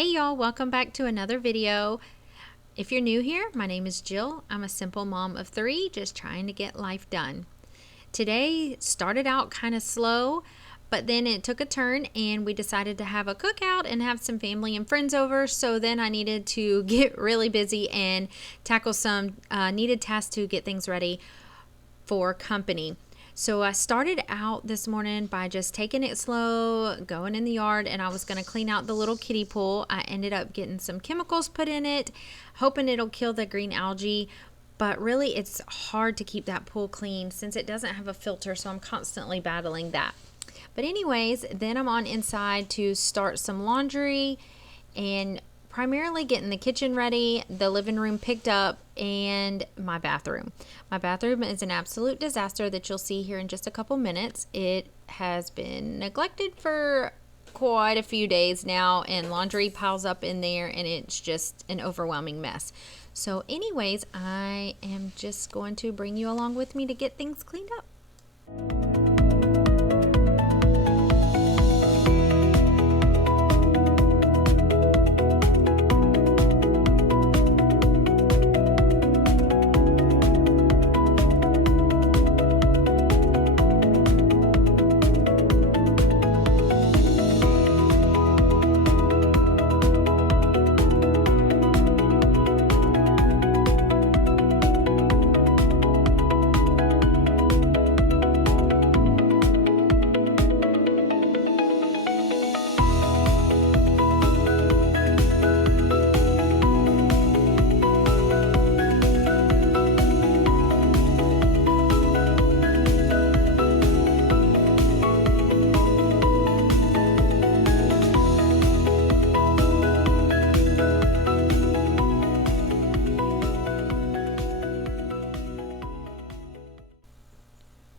Hey y'all, welcome back to another video. If you're new here, my name is Jill. I'm a simple mom of 3, just trying to get life done. Today started out kind of slow, but then it took a turn and we decided to have a cookout and have some family and friends over. So then I needed to get really busy and tackle some needed tasks to get things ready for company. So I started out this morning by just taking it slow, going in the yard, and I was going to clean out the little kiddie pool. I ended up getting some chemicals put in it, hoping it'll kill the green algae, but really it's hard to keep that pool clean since it doesn't have a filter, so I'm constantly battling that. But anyways, then I'm on inside to start some laundry and primarily getting the kitchen ready, the living room picked up, and my bathroom. My bathroom is an absolute disaster that you'll see here in just a couple minutes. It has been neglected for quite a few days now, and laundry piles up in there, and it's just an overwhelming mess. So anyways, I am just going to bring you along with me to get things cleaned up.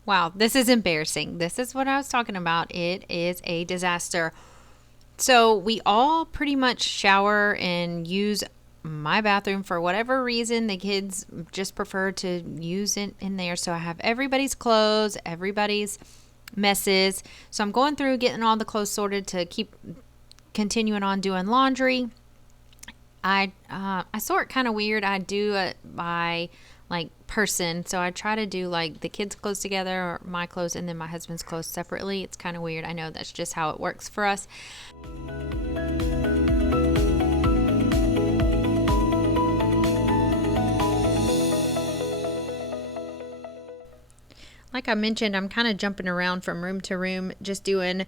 Wow, this is embarrassing. This is what I was talking about. It is a disaster. So we all pretty much shower and use my bathroom for whatever reason. The kids just prefer to use it in there. So I have everybody's clothes, everybody's messes. So I'm going through getting all the clothes sorted to keep continuing on doing laundry. I sort kind of weird. I do it by like person. So I try to do like the kids' clothes together, or my clothes and then my husband's clothes separately. It's kind of weird. I know that's just how it works for us. Like I mentioned, I'm kind of jumping around from room to room, just doing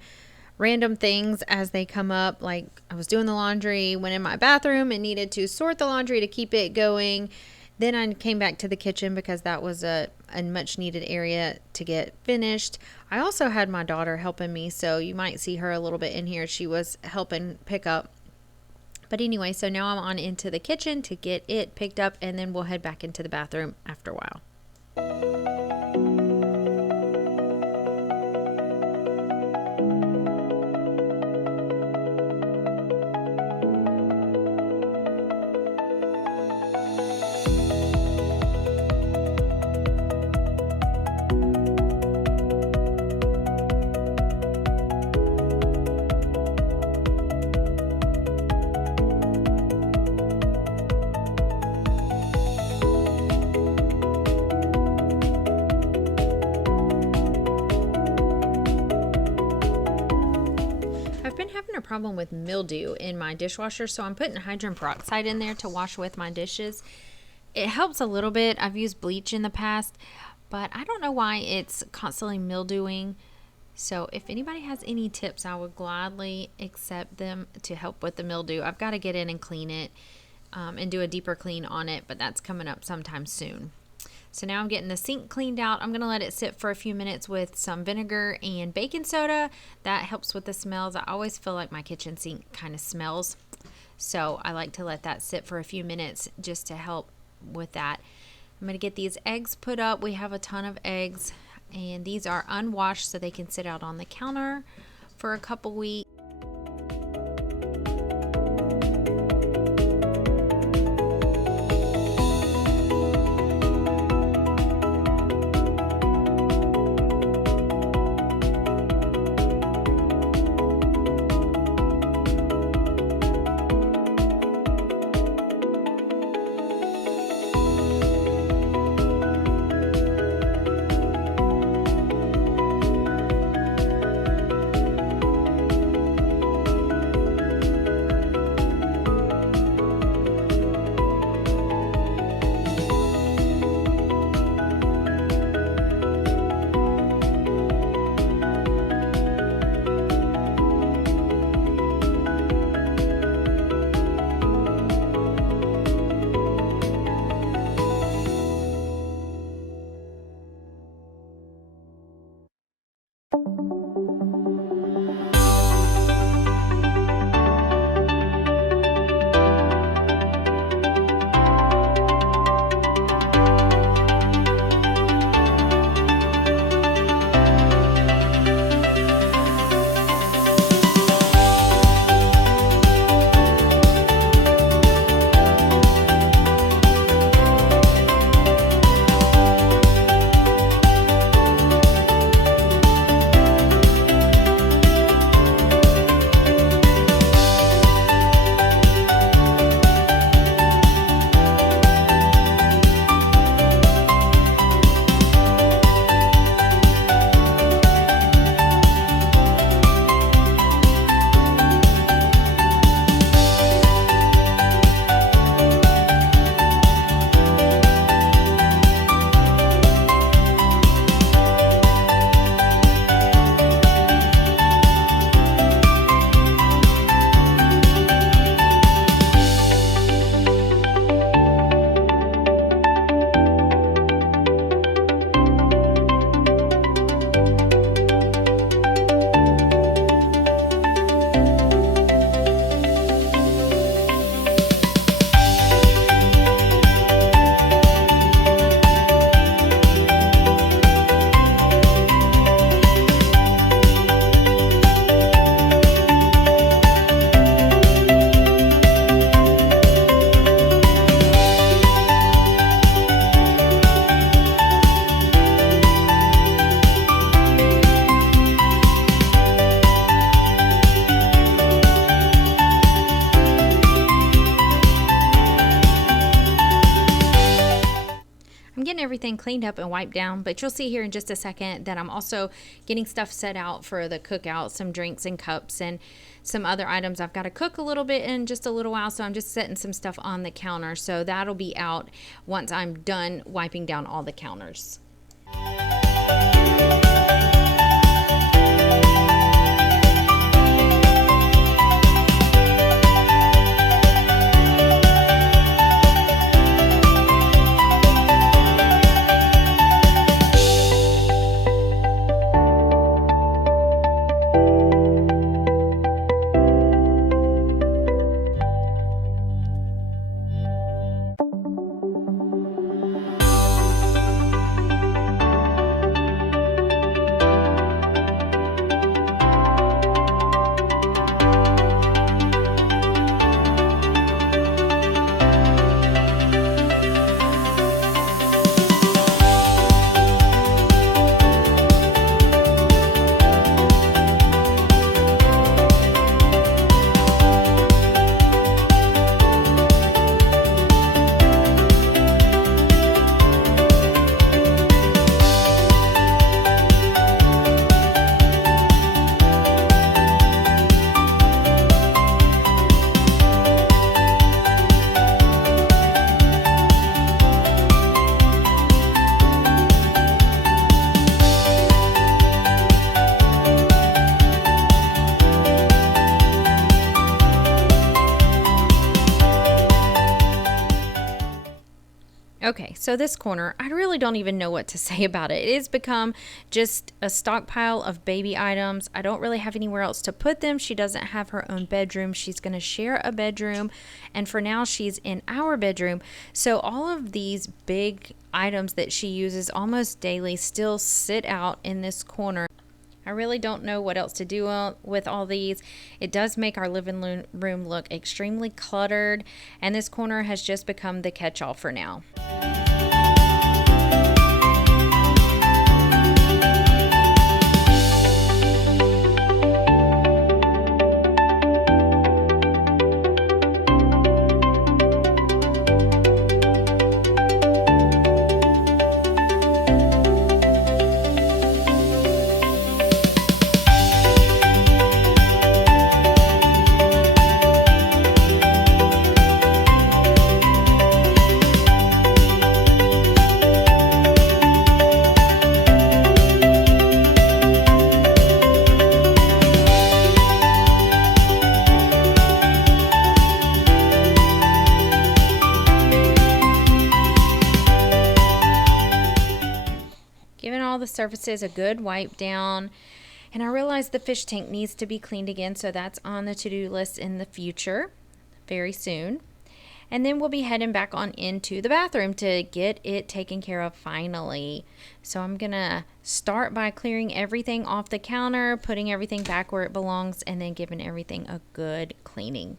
random things as they come up. Like I was doing the laundry, went in my bathroom and needed to sort the laundry to keep it going. Then I came back to the kitchen because that was a much needed area to get finished. I also had my daughter helping me, so you might see her a little bit in here. She was helping pick up. But anyway, so now I'm on into the kitchen to get it picked up, and then we'll head back into the bathroom after a while. Having a problem with mildew in my dishwasher, so I'm putting hydrogen peroxide in there to wash with my dishes. It helps a little bit. I've used bleach in the past, but I don't know why it's constantly mildewing. So if anybody has any tips, I would gladly accept them to help with the mildew. I've got to get in and clean it and do a deeper clean on it, but that's coming up sometime soon. So now I'm getting the sink cleaned out. I'm going to let it sit for a few minutes with some vinegar and baking soda. That helps with the smells. I always feel like my kitchen sink kind of smells. So I like to let that sit for a few minutes just to help with that. I'm going to get these eggs put up. We have a ton of eggs, and these are unwashed so they can sit out on the counter for a couple weeks. everything cleaned up and wiped down, but you'll see here in just a second that I'm also getting stuff set out for the cookout, some drinks and cups and some other items I've got to cook a little bit in just a little while, so I'm just setting some stuff on the counter. So that'll be out once I'm done wiping down all the counters. Okay, so this corner, I really don't even know what to say about it. It has become just a stockpile of baby items. I don't really have anywhere else to put them. She doesn't have her own bedroom. She's going to share a bedroom, and for now she's in our bedroom. So all of these big items that she uses almost daily still sit out in this corner. I really don't know what else to do with all these. It does make our living room look extremely cluttered, and this corner has just become the catch-all for now. Giving all the surfaces a good wipe down, and I realize the fish tank needs to be cleaned again, so that's on the to-do list in the future very soon. And then we'll be heading back on into the bathroom to get it taken care of finally. So I'm gonna start by clearing everything off the counter, putting everything back where it belongs, and then giving everything a good cleaning.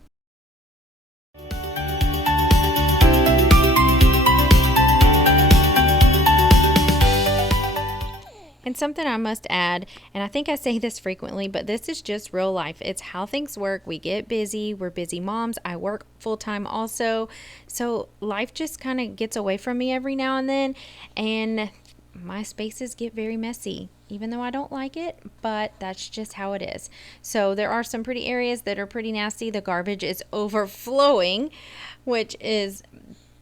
And something I must add, and I think I say this frequently, but this is just real life. It's how things work. We get busy. We're busy moms. I work full-time also. So life just kind of gets away from me every now and then, and my spaces get very messy, even though I don't like it, but that's just how it is. So there are some pretty areas that are pretty nasty. The garbage is overflowing, which is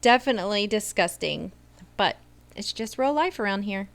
definitely disgusting, but it's just real life around here.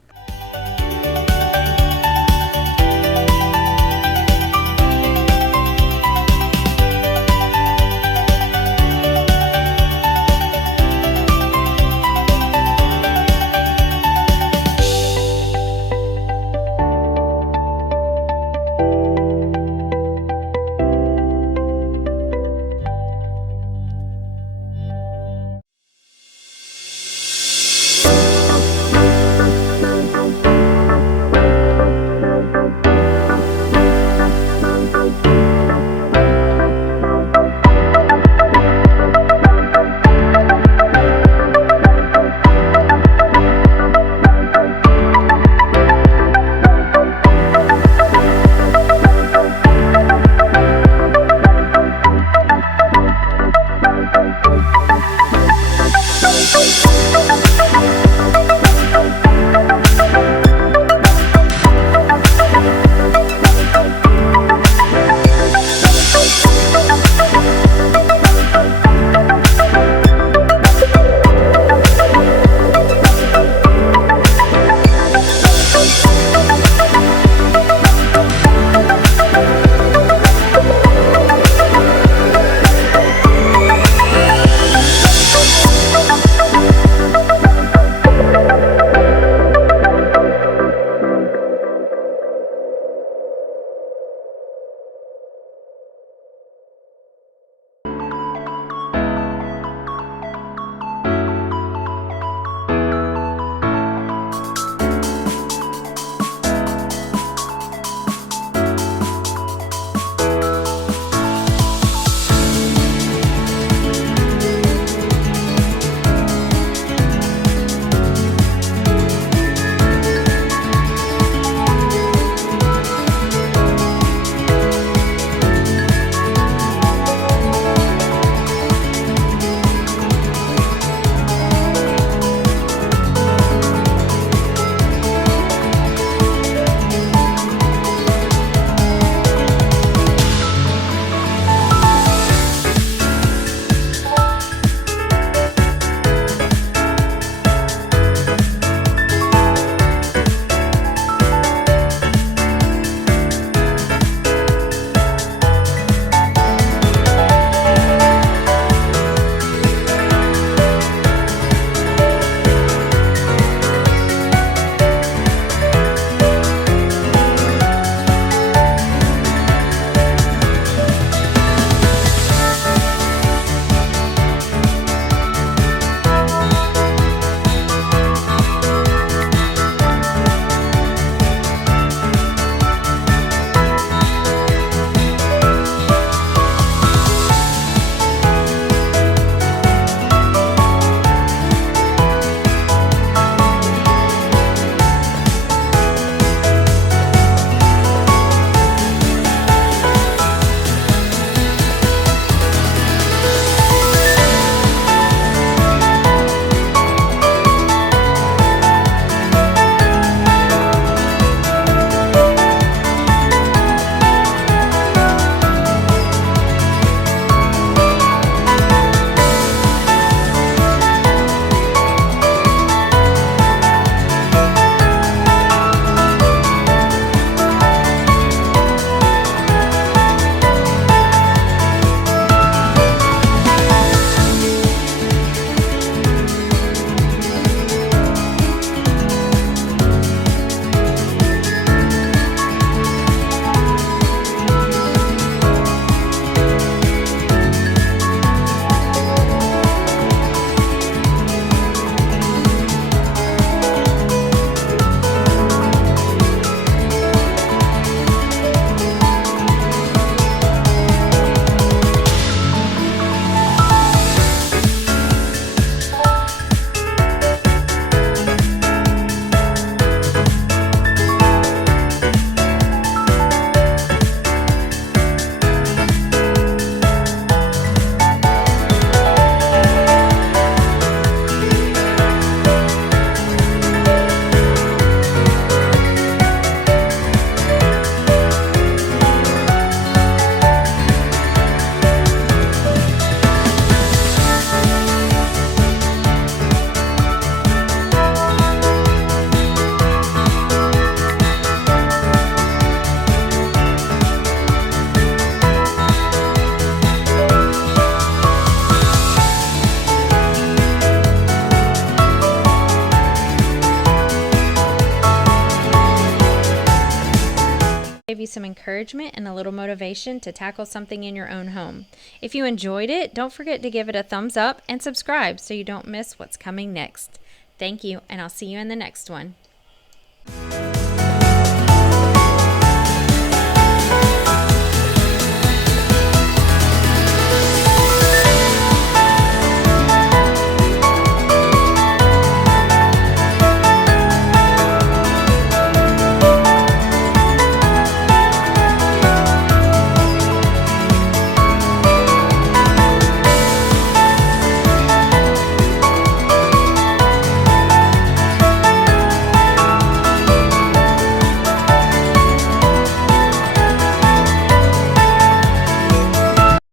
gave you some encouragement and a little motivation to tackle something in your own home. If you enjoyed it, don't forget to give it a thumbs up and subscribe so you don't miss what's coming next. Thank you, and I'll see you in the next one.